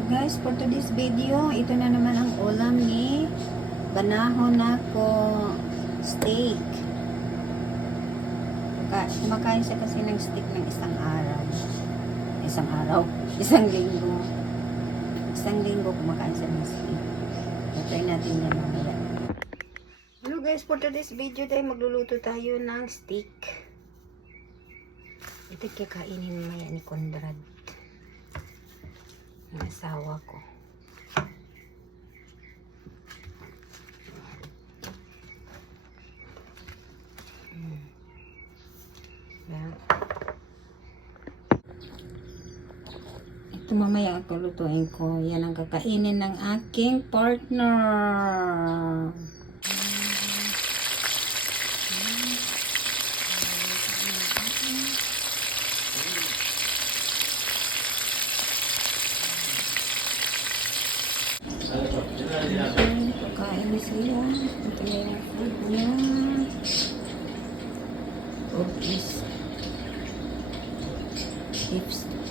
So guys, for today's video, ito na naman ang ulam ni Banahon Ako steak. Kumakain siya kasi ng steak ng isang araw. Isang linggo. Isang linggo kumakain siya ng steak. Try natin yan mamaya. Hello guys, for today's video tayo magluluto tayo ng steak. Ito kakainin mamaya ni Conrad, ang asawa ko. Yan. Ito mamaya ako lutuin ko. Yan ang kakainin ng aking partner. Pagkain sila. Ito na yung food niya. Food is beef steak.